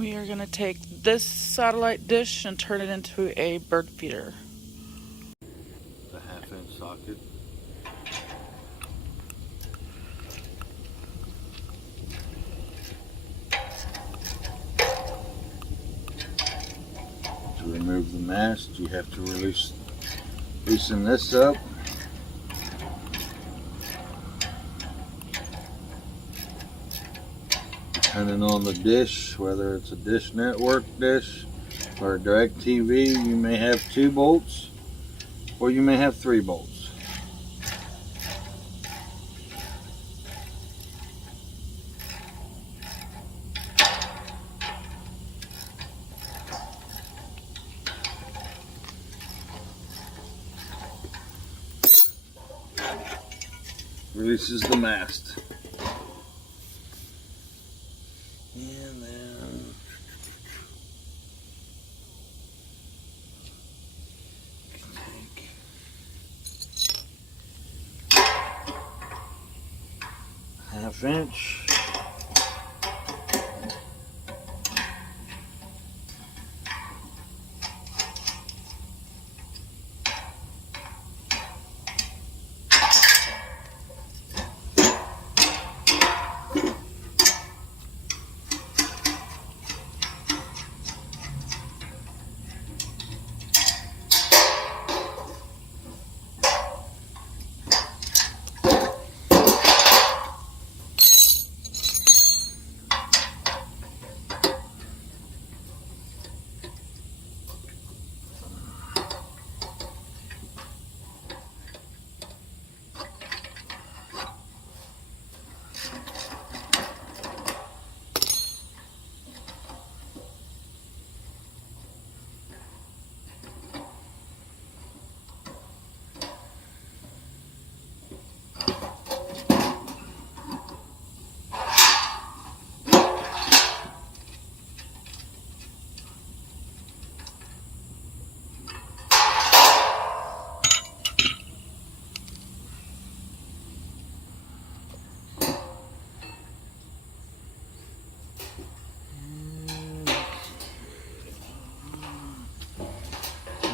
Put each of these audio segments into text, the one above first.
We are going to take this satellite dish and turn it into a bird feeder. The 1/2-inch socket. To remove the mast, you have to loosen this up. Depending on the dish, whether it's a Dish Network dish or a DirecTV, you may have 2 bolts or you may have 3 bolts. Releases the mast. And then take 1/2 inch.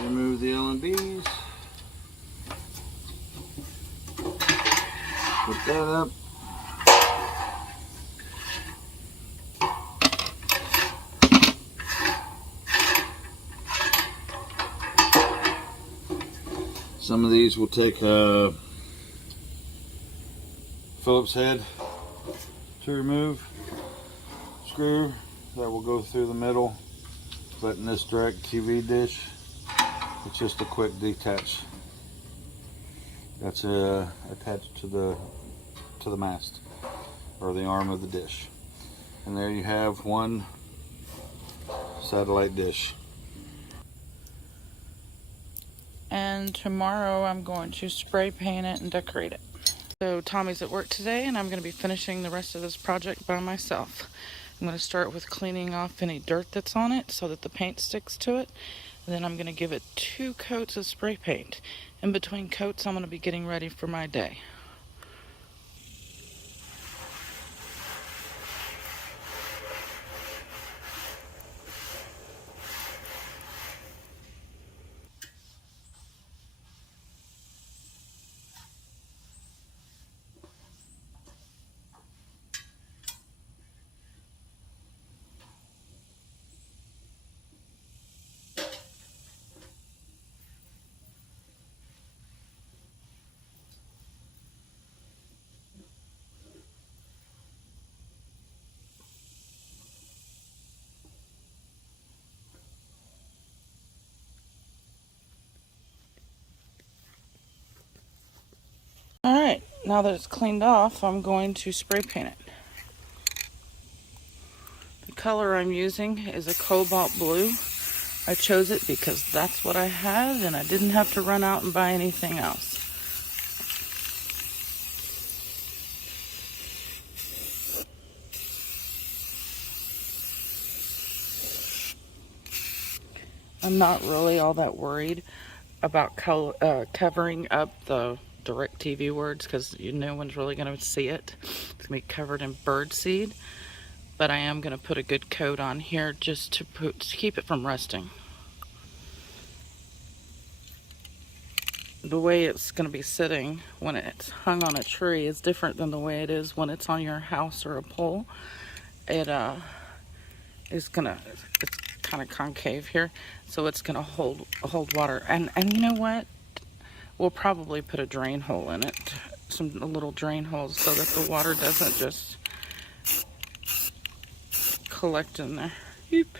Remove the L&Ds. Put that up. Some of these will take a Phillips head to remove. Screw that will go through the middle, but in this DirecTV dish, it's just a quick detach. That's attached to the mast or the arm of the dish. And there you have one satellite dish. And tomorrow I'm going to spray paint it and decorate it. So Tommy's at work today and I'm going to be finishing the rest of this project by myself. I'm going to start with cleaning off any dirt that's on it so that the paint sticks to it. And then I'm going to give it 2 coats of spray paint. In between coats, I'm going to be getting ready for my day. Alright, now that it's cleaned off, I'm going to spray paint it. The color I'm using is a cobalt blue. I chose it because that's what I had and I didn't have to run out and buy anything else. I'm not really all that worried about covering up the DirecTV words because no one's really going to see it. It's going to be covered in bird seed. but I am going to put a good coat on here just to keep it from rusting. The way it's going to be sitting when it's hung on a tree is different than the way it is when it's on your house or a pole. It is gonna, it's kind of concave here, so it's gonna hold water. And you know what? We'll probably put a drain hole in it, some little drain holes, so that the water doesn't just collect in there. Eep.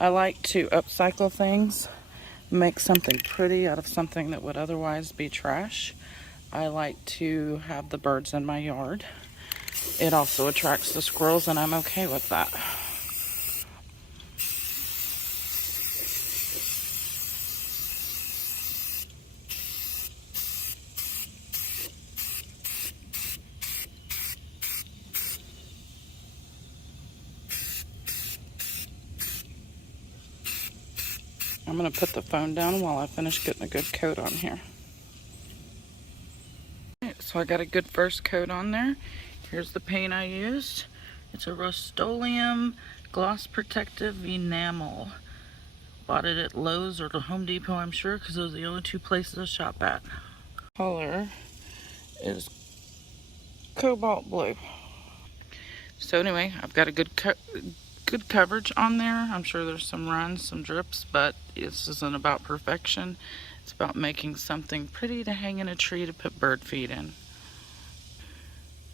I like to upcycle things, make something pretty out of something that would otherwise be trash. I like to have the birds in my yard. It also attracts the squirrels, and I'm okay with that. I'm going to put the phone down while I finish getting a good coat on here. So I got a good first coat on there. Here's the paint I used. It's a Rust-Oleum Gloss Protective Enamel. Bought it at Lowe's or the Home Depot, I'm sure, because those are the only two places I shop at. Color is cobalt blue. So anyway, I've got a good coverage on there. I'm sure there's some runs, some drips, but this isn't about perfection. It's about making something pretty to hang in a tree to put bird feed in.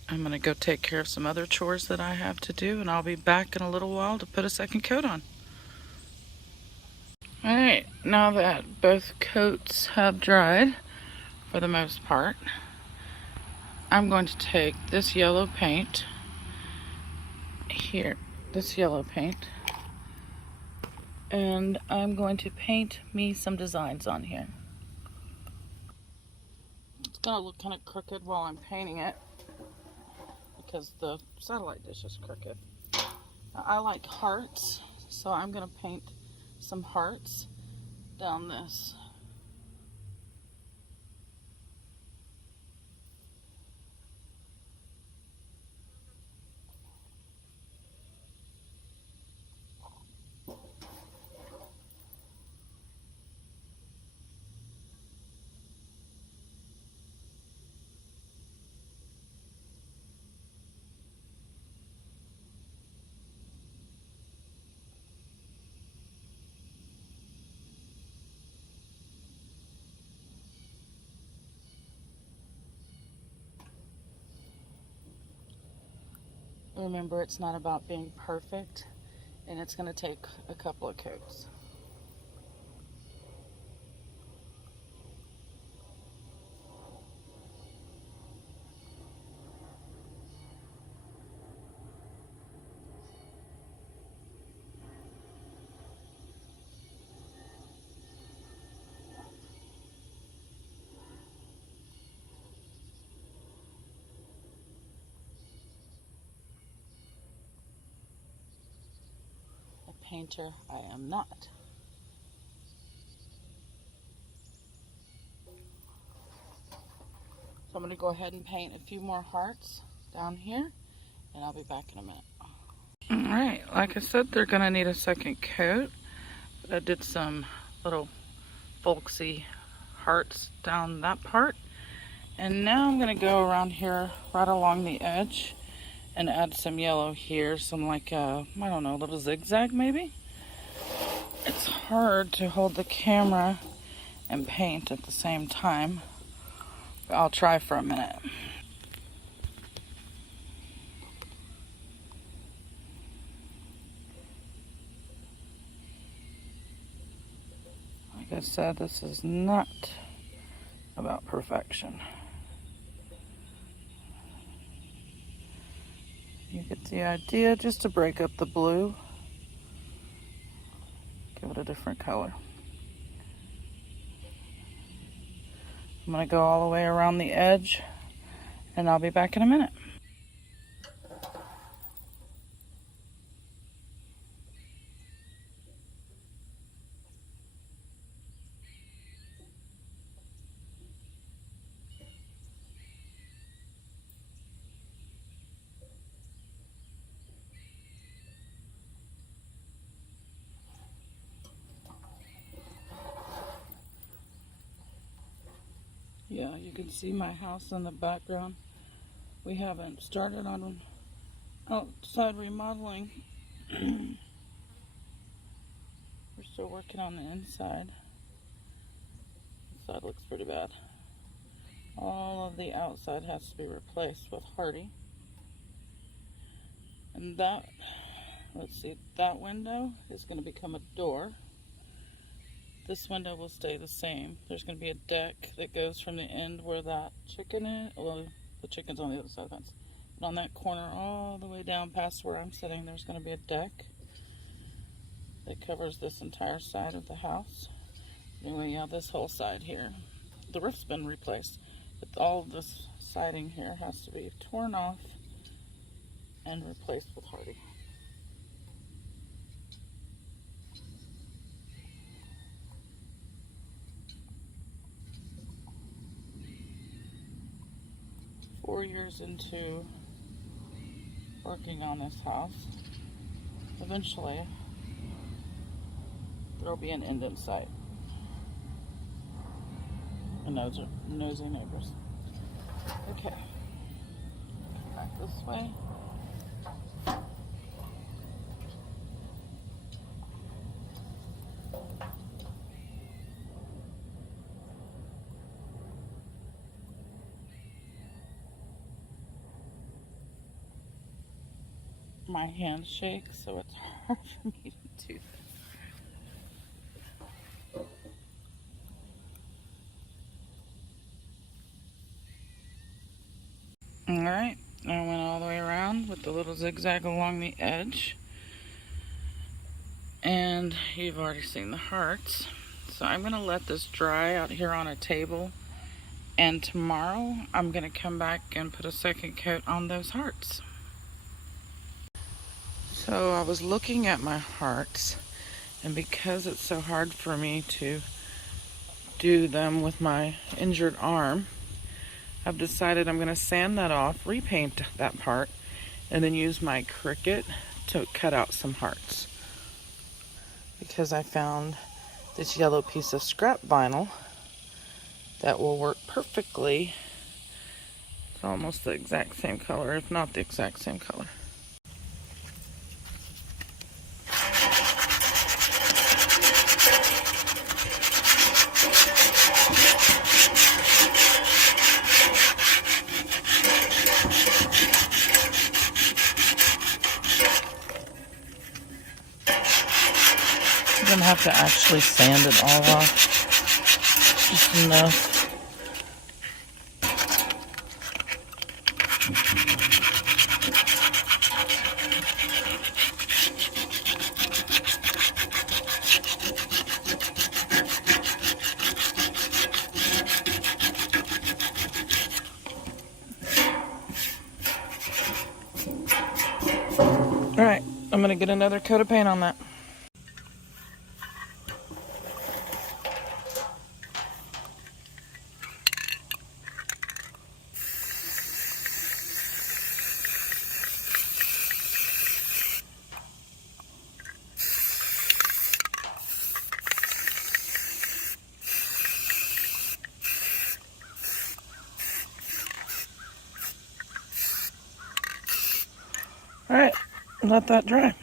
I'm gonna go take care of some other chores that I have to do, and I'll be back in a little while to put a second coat on. Alright, now that both coats have dried, for the most part, I'm going to take this yellow paint here, and I'm going to paint me some designs on here. It's gonna look kind of crooked while I'm painting it because the satellite dish is crooked. I like hearts, so I'm gonna paint some hearts down this. Remember, it's not about being perfect, and it's gonna take a couple of coats. A painter I am not. So I'm gonna go ahead and paint a few more hearts down here, and I'll be back in a minute. Alright, like I said, they're gonna need a second coat. But I did some little folksy hearts down that part. And now I'm gonna go around here right along the edge and add some yellow here, some like I don't know, a little zigzag maybe. It's hard to hold the camera and paint at the same time, but I'll try for a minute. Like I said, this is not about perfection. You get the idea, just to break up the blue. Give it a different color. I'm gonna go all the way around the edge, and I'll be back in a minute. Yeah, you can see my house in the background. We haven't started on outside remodeling. We're still working on the inside. Inside looks pretty bad. All of the outside has to be replaced with hardy. And that, let's see, that window is going to become a door. This window will stay the same. There's going to be a deck that goes from the end where that chicken is. Well, the chicken's on the other side of the fence. But on that corner all the way down past where I'm sitting, there's going to be a deck that covers this entire side of the house. Anyway, yeah, this whole side here. The roof's been replaced, but all this siding here has to be torn off and replaced with hardy. Four years into working on this house, eventually there'll be an end in sight. And those are nosy neighbors. Okay, back this way. My hands shake, so it's hard for me to do that. Alright, I went all the way around with the little zigzag along the edge. And you've already seen the hearts. So I'm going to let this dry out here on a table. And tomorrow I'm going to come back and put a second coat on those hearts. So I was looking at my hearts, and because it's so hard for me to do them with my injured arm, I've decided I'm going to sand that off, repaint that part, and then use my Cricut to cut out some hearts. Because I found this yellow piece of scrap vinyl that will work perfectly. It's almost the exact same color, if not the exact same color. I'm gonna have to actually sand it all off. Just enough. Alright, I'm gonna get another coat of paint on that. Alright, let that dry.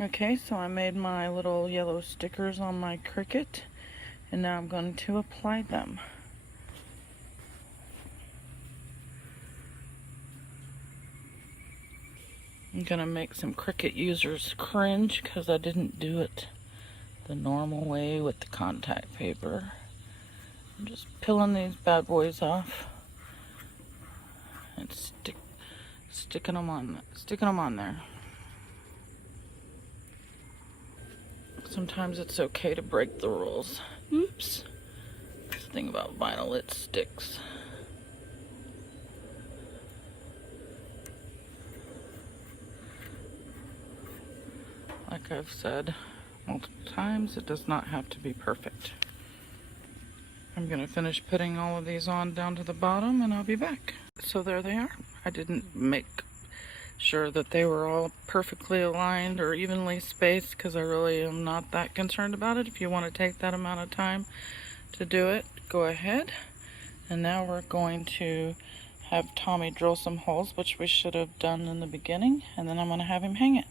Okay, so I made my little yellow stickers on my Cricut, and now I'm going to apply them. I'm gonna make some Cricut users cringe because I didn't do it the normal way with the contact paper. I'm just peeling these bad boys off and sticking them on there. Sometimes it's okay to break the rules. Oops. That's the thing about vinyl, it sticks. Like I've said multiple times, it does not have to be perfect. I'm going to finish putting all of these on down to the bottom and I'll be back. So there they are. I didn't make sure that they were all perfectly aligned or evenly spaced because I really am not that concerned about it. If you want to take that amount of time to do it, go ahead. And now we're going to have Tommy drill some holes, which we should have done in the beginning, and then I'm going to have him hang it.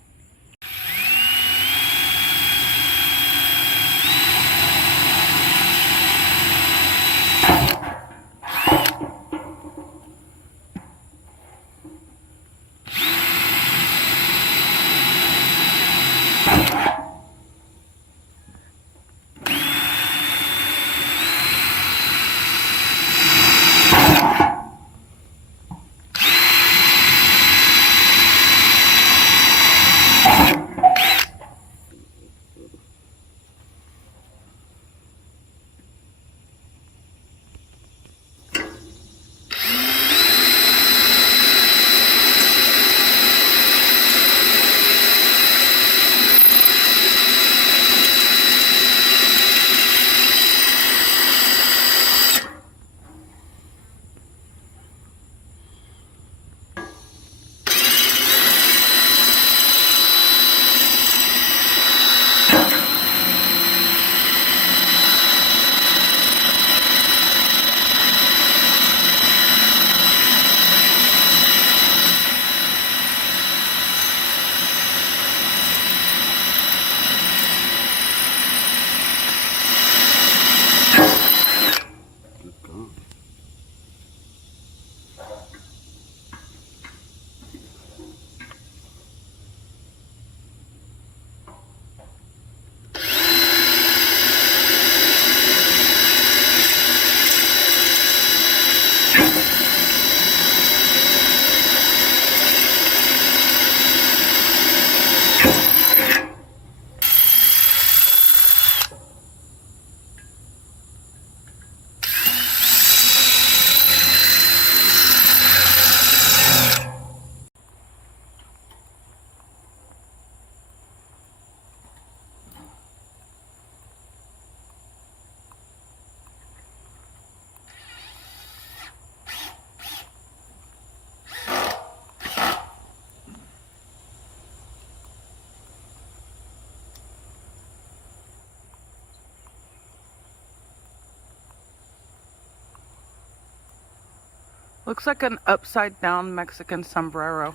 Looks like an upside down Mexican sombrero.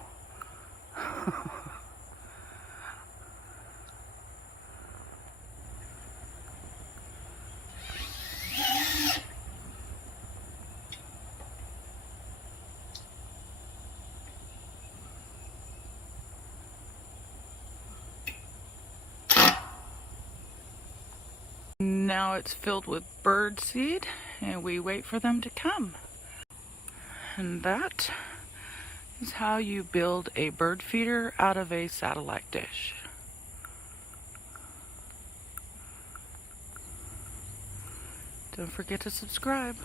Now it's filled with bird seed and we wait for them to come. And that is how you build a bird feeder out of a satellite dish. Don't forget to subscribe.